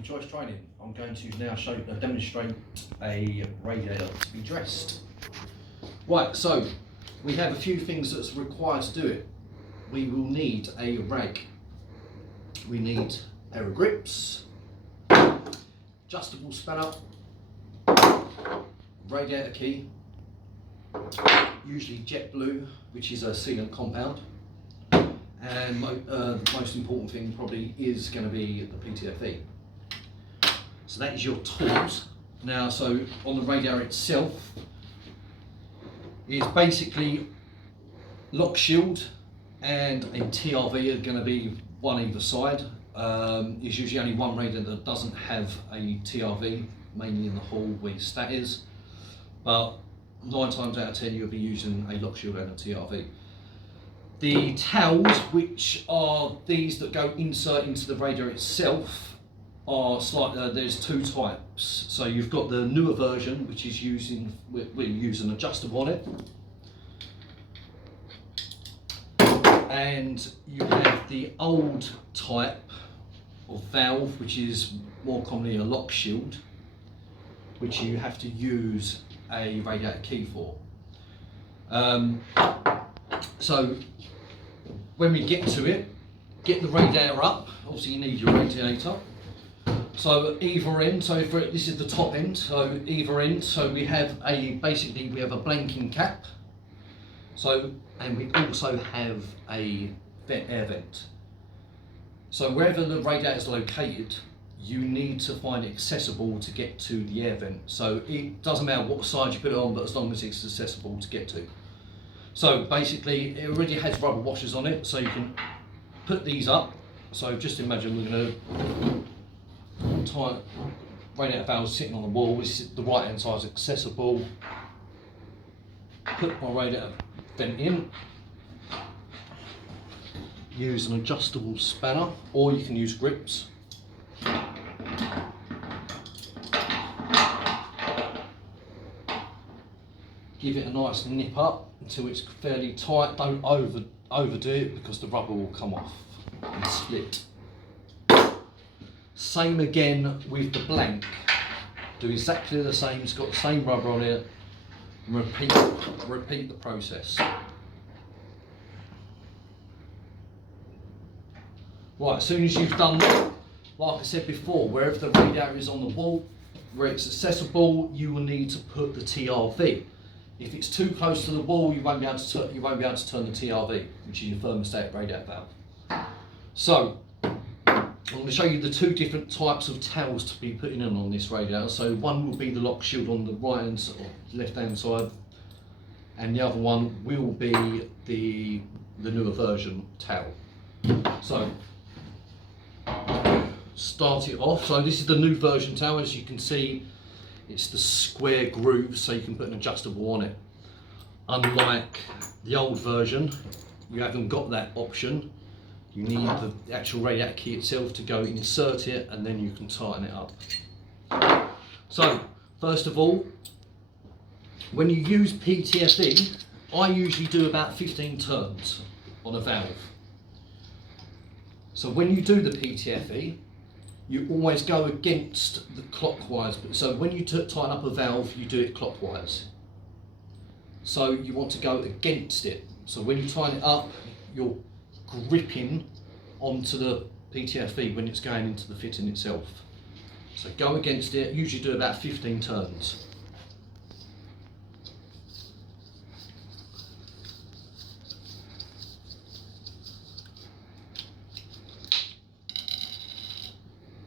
multi-choice training. I'm going to now demonstrate a radiator to be dressed. Right, so we have a few things that's required to do it. We will need a rag. We need a pair of grips, adjustable spanner, radiator key, usually jet blue, which is a sealant compound, and the most important thing probably is going to be the PTFE. So that is your tools. Now, so on the radiator itself, it's basically lock shield and a TRV are going to be one either side. There's usually only one radiator that doesn't have a TRV, mainly in the hall where your stat is, but 9 times out of 10 you'll be using a lock shield and a TRV. The towels, which are these that go insert into the radiator itself, are slightly, there's 2 types. So you've got the newer version, which is we're using adjustable on it, and you have the old type of valve, which is more commonly a lock shield, which you have to use a radiator key for. So when we get to it, get the radiator up. Obviously you need your radiator. So either end, so this is the top end, so either end, so we have basically we have a blanking cap. So, and we also have a air vent. So wherever the radiator is located, you need to find it accessible to get to the air vent. So it doesn't matter what side you put it on, but as long as it's accessible to get to. So basically it already has rubber washers on it, so you can put these up. So just imagine we're going to tie radiator valve sitting on the wall. This is the right hand side is accessible. Put my radiator vent in. Use an adjustable spanner, or you can use grips. Give it a nice nip up until it's fairly tight. Don't overdo it because the rubber will come off and split. Same again with the blank. Do exactly the same. It's got the same rubber on it. Repeat the process. Right, as soon as you've done that, like I said before, wherever the radiator is on the wall, where it's accessible, you will need to put the TRV. If it's too close to the wall, you won't be able to turn the TRV, which is your thermostatic radiator valve. So I'm going to show you the 2 different types of towels to be putting in on this radiator. So one will be the lock shield on the right hand or left hand side, and the other one will be the newer version towel. So start it off. So this is the new version towel. As you can see, it's the square groove, so you can put an adjustable on it. Unlike the old version, you haven't got that option. You need the actual radiator key itself to go insert it, and then you can tighten it up. So first of all, when you use PTFE, I usually do about 15 turns on a valve. So when you do the PTFE, you always go against the clockwise. So when you tighten up a valve, you do it clockwise. So you want to go against it. So when you tighten it up, you're gripping onto the PTFE when it's going into the fitting itself. So go against it, usually do about 15 turns.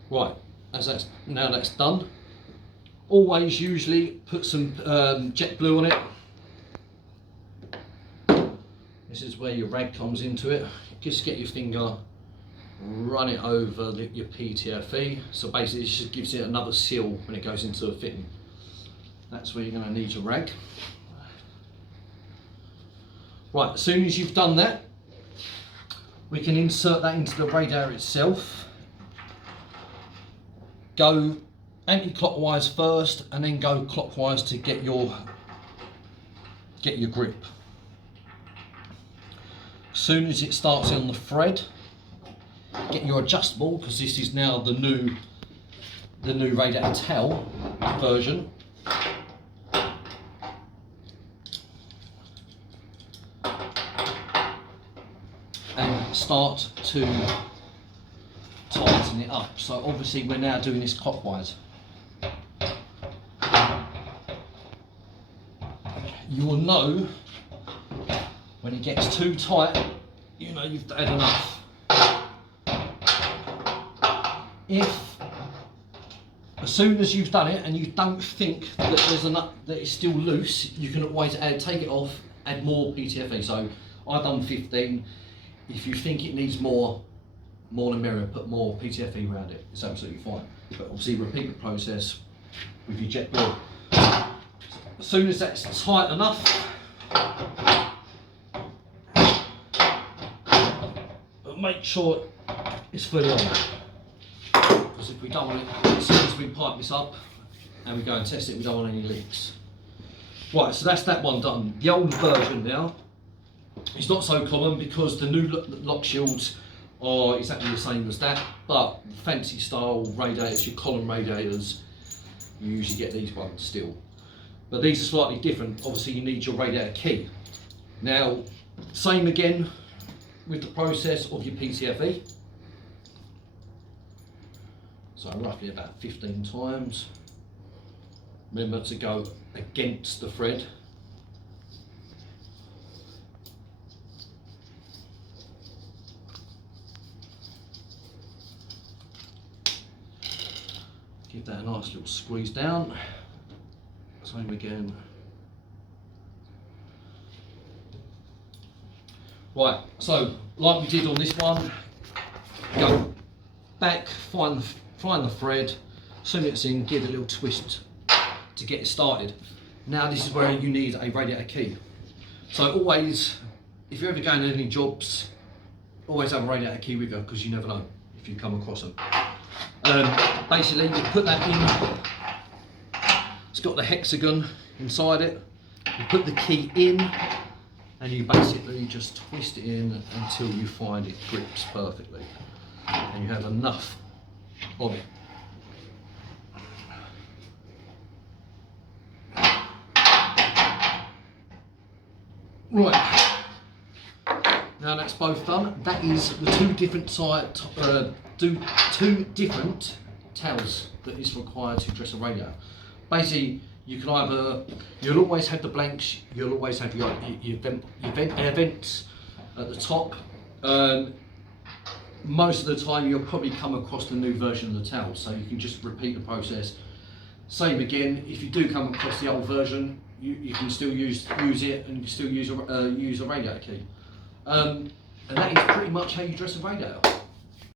Right, now that's done, always usually put some jet blue on it. This is where your rag comes into it. Just get your finger, run it over your PTFE. So basically it just gives it another seal when it goes into the fitting. That's where you're going to need your rag. Right, as soon as you've done that, we can insert that into the radiator itself. Go anti-clockwise first, and then go clockwise to get your grip. As soon as it starts on the thread, get your adjustable, because this is now the new the new Radiator towel version. And start to tighten it up. So obviously we're now doing this clockwise. You will know when it gets too tight, you know you've had enough. If as soon as you've done it and you don't think that there's enough, that it's still loose, you can always take it off, add more PTFE. So I've done 15. If you think it needs more than merrier, put more PTFE around it. It's absolutely fine. But obviously repeat the process with your jet blue. As soon as that's tight enough, but make sure it's fully on. Because if we don't want it, as soon as we pipe this up and we go and test it, we don't want any leaks. Right, so that's that one done. The old version now, it's not so common because the new lock shields are exactly the same as that, but the fancy style radiators, your column radiators, you usually get these ones still. But these are slightly different. Obviously you need your radiator key. Now, same again with the process of your PTFE. So roughly about 15 times. Remember to go against the thread. Give that a nice little squeeze down. Same again. Right, so like we did on this one, go back, find the thread, as soon as it's in, give it a little twist to get it started. Now this is where you need a radiator key. So always, if you're ever going to any jobs, always have a radiator key with you because you never know if you come across them. Basically you put that in, it's got the hexagon inside it, you put the key in and you basically just twist it in until you find it grips perfectly and you have enough of it. Right, now that's both done. That is the two different two different towels that is required to dress a radiator. Basically, you can either, you'll always have the blanks, you'll always have your air vents at the top. Most of the time you'll probably come across the new version of the towel, so you can just repeat the process. Same again, if you do come across the old version, you can still use it and you can still use a radiator key. And that is pretty much how you dress a radiator.